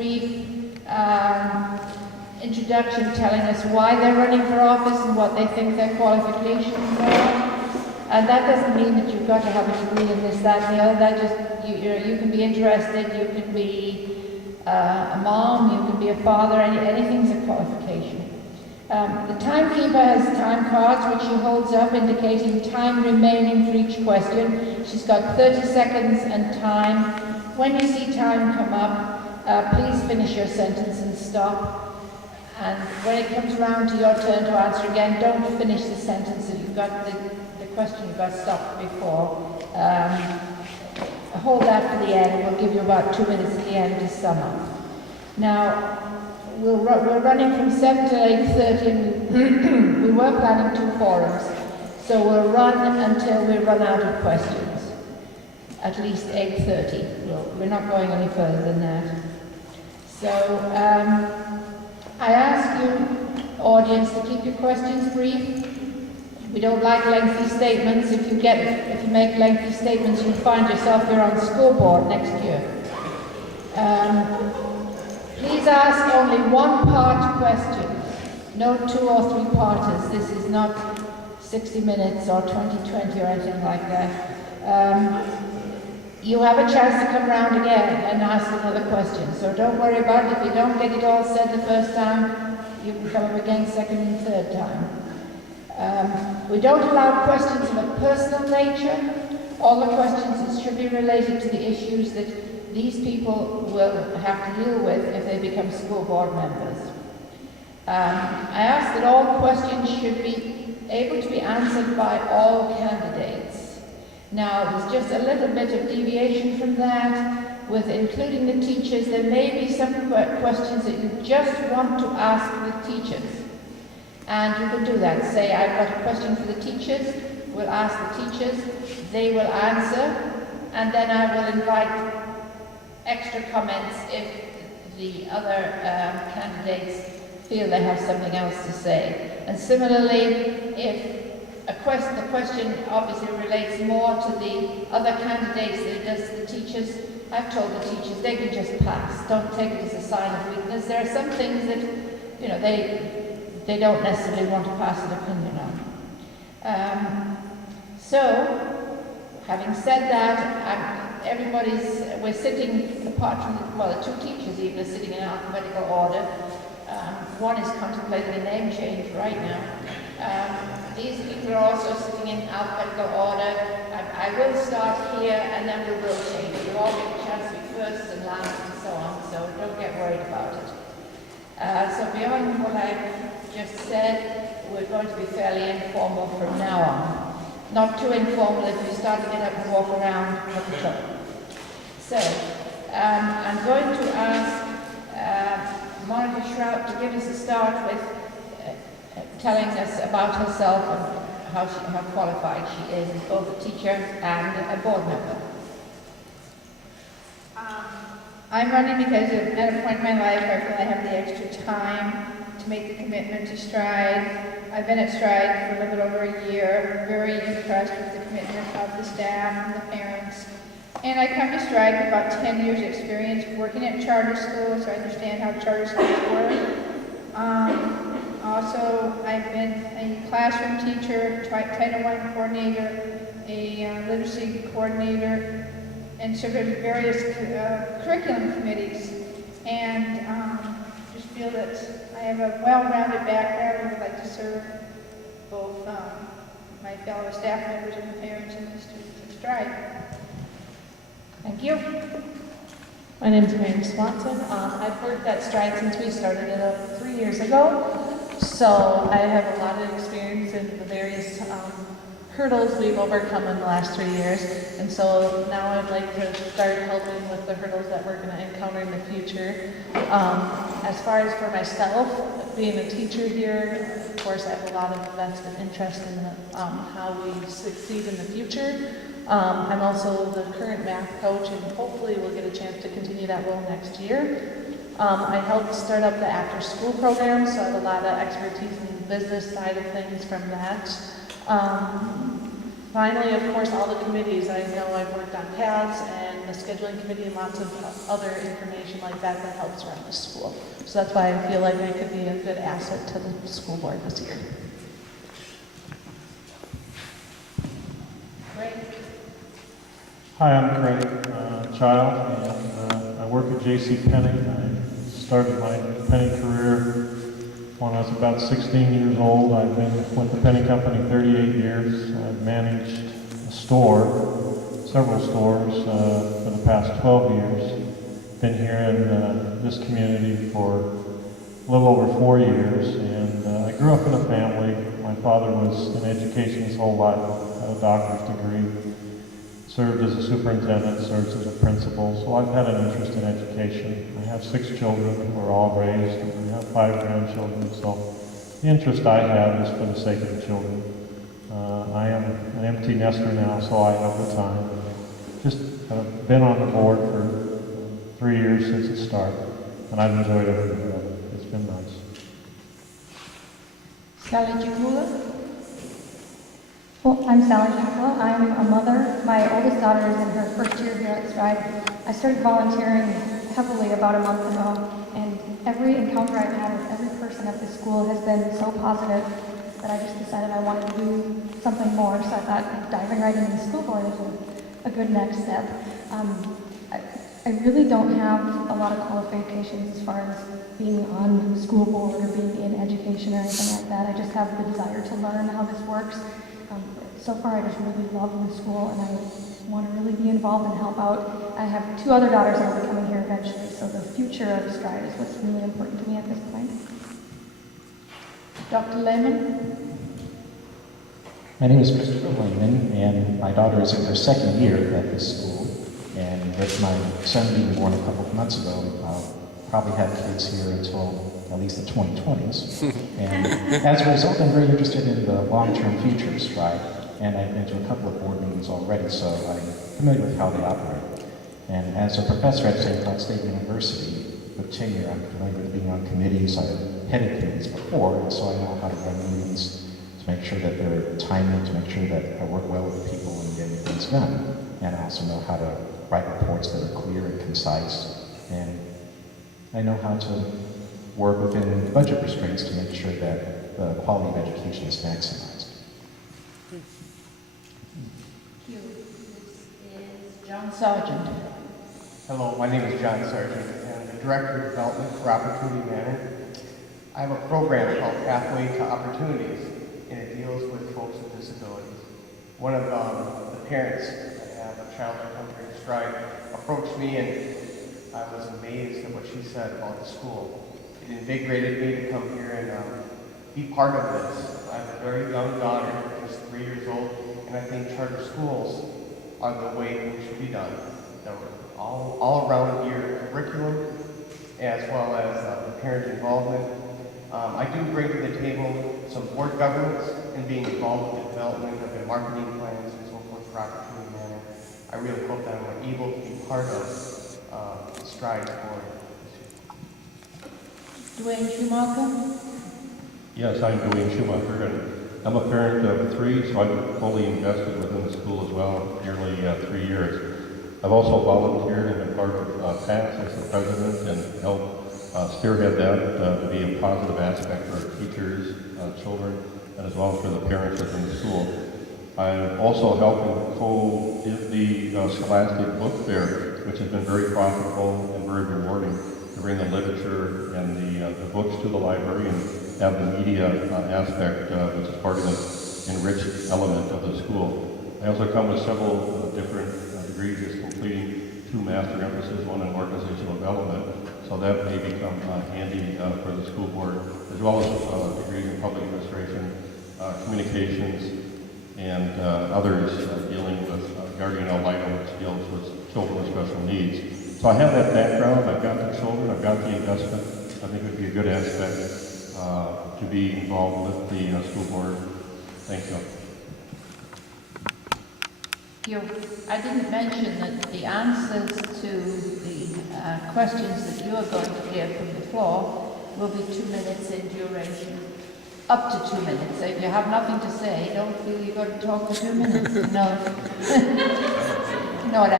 brief introduction telling us why they're running for office and what they think their qualifications are. And that doesn't mean that you've got to have a degree in this, that, and the other. That just, you can be interested, you can be a mom, you can be a father, anything's a qualification. The timekeeper has time cards which she holds up indicating time remaining for each question. She's got 30 seconds and time. When you see time come up, please finish your sentence and stop. And when it comes around to your turn to answer again, don't finish the sentence that you've got, the question you've got stopped before. Hold that for the end. We'll give you about 2 minutes at the end to sum up. Now, we're running from 7 to 8:30, and we were planning 2 forums. So we'll run until we run out of questions. At least 8:30. We're not going any further than that. So, I ask you, audience, to keep your questions brief. We don't like lengthy statements. If you make lengthy statements, you'll find yourself here on the school board next year. Please ask only one-part questions, no 2 or 3-parters. This is not 60 minutes or 2020 or anything like that. You have a chance to come round again and ask another question. So don't worry about it. If you don't get it all said the first time, you can come up again second and third time. We don't allow questions of a personal nature. All the questions should be related to the issues that these people will have to deal with if they become school board members. I ask that all questions should be able to be answered by all candidates. Now, there's just a little bit of deviation from that. With including the teachers, there may be some questions that you just want to ask the teachers. And you can do that. Say, I've got a question for the teachers. We'll ask the teachers. They will answer. And then I will invite extra comments if the other candidates feel they have something else to say. And similarly, if the question obviously relates more to the other candidates than it does to the teachers, I've told the teachers they can just pass. Don't take it as a sign of weakness. There are some things that, they don't necessarily want to pass an opinion on. So, having said that, we're sitting, apart from, the 2 teachers even are sitting in alphabetical order. One is contemplating a name change right now. These people are also sitting in alphabetical order. I will start here and then we will change. You'll all get a chance to be first and last and so on, so don't get worried about it. So beyond what I've just said, we're going to be fairly informal from now on. Not too informal if you start to get up and walk around at the top. So, I'm going to ask Monica Shrout to give us a start with telling us about herself and how qualified she is as both a teacher and a board member. I'm running because at a point in my life I feel I have the extra time to make the commitment to Stride. I've been at Stride for a little bit over a year, very impressed with the commitment of the staff and the parents. And I come to Stride with about 10 years experience working at charter schools, so I understand how charter schools work. Also, I've been a classroom teacher, Title I coordinator, a literacy coordinator, and served in various curriculum committees. And just feel that I have a well-rounded background and would like to serve both my fellow staff members and the parents and the students at Stride. Thank you. My name is Mary Swanson. I've worked at Stride since we started it 3 years ago. So I have a lot of experience in the various hurdles we've overcome in the last 3 years. And so now I'd like to start helping with the hurdles that we're going to encounter in the future. As far as for myself, being a teacher here, of course I have a lot of vested interest in how we succeed in the future. I'm also the current math coach and hopefully we'll get a chance to continue that role next year. I helped start up the after-school program, so I have a lot of expertise in the business side of things from that. Finally, of course, all the committees. I know I've worked on PALS and a scheduling committee and lots of other information like that that helps run the school. So that's why I feel like I could be a good asset to the school board this year. Great. Hi, I'm Craig Child, and I work at J.C. Penney. I started my Penney career when I was about 16 years old. I've been with the Penney Company 38 years. I've managed a store, several stores, for the past 12 years. Been here in this community for a little over 4 years, and I grew up in a family. My father was in education his whole life, had a doctor's degree, served as a superintendent, served as a principal, so I've had an interest in education. I have 6 children who are all raised, and we have 5 grandchildren, so the interest I have is for the sake of the children. I am an empty nester now, so I have the time. Just been on the board for 3 years since it started, and I've enjoyed every bit of it. It's been nice. Sally Jakula? Well, I'm Sally Jakula. I'm a mother. My oldest daughter is in her first year here at Stride. I started volunteering heavily about a month ago, and every encounter I've had with every person at this school has been so positive that I just decided I wanted to do something more. So I thought diving right into the school board is a good next step. I really don't have a lot of qualifications as far as being on school board or being in education or anything like that. I just have the desire to learn how this works. So far, I just really love the school, and I want to really be involved and help out. I have 2 other daughters that will be coming here eventually, so the future of Stride is what's really important to me at this point. Dr. Lehman? My name is Christopher Lehman, and my daughter is in her 2nd year at this school. And with my son being born a couple of months ago, I'll probably have kids here until at least the 2020s. And as a result, I'm very interested in the long-term future of Stride. And I've been to a couple of board meetings already, so I'm familiar with how they operate. And as a professor at St. Cloud State University, with tenure, I'm familiar with being on committees. I've headed committees before, and so I know how to run meetings to make sure that they're timely, to make sure that I work well with people and getting things done. And I also know how to write reports that are clear and concise. And I know how to work within budget restraints to make sure that the quality of education is maximized. John Sargent. Hello, my name is John Sargent, and I'm the Director of Development for Opportunity Manor. I have a program called Pathway to Opportunities, and it deals with folks with disabilities. One of the parents that have a child that comes here to Stride approached me, and I was amazed at what she said about the school. It invigorated me to come here and be part of this. I have a very young daughter, just 3 years old, and I think charter schools are the way things should be done. They're all around your curriculum, as well as the parent involvement. I do bring to the table some board governance and being involved with the development of the marketing plans and so forth for Opportunity Manor. I really hope that I'm able to be part of Stride board. Dwayne Schumacher? Yes, I'm Dwayne Schumacher, and I'm a parent of 3, so I'm fully invested within the school as well, nearly 3 years. I've also volunteered and been part of PATS as the president and helped spearhead that to be a positive aspect for teachers, children, and as well as for the parents within the school. I'm also helping co-give the Scholastic Book Fair, which has been very profitable and very rewarding to bring the literature and the books to the library and have the media aspect, which is part of the enriched element of the school. I also come with several different degrees, just completing 2 master emphases, one in organizational development, so that may become handy for the school board, as well as degrees in public administration, communications, and others dealing with guardian ad litem skills with children with special needs. So I have that background, I've got the children, I've got the investment. I think it would be a good aspect to be involved with the school board. Thank you. I didn't mention that the answers to the questions that you are going to hear from the floor will be 2 minutes in duration. Up to 2 minutes. So if you have nothing to say, don't feel you've got to talk for 2 minutes. No. No,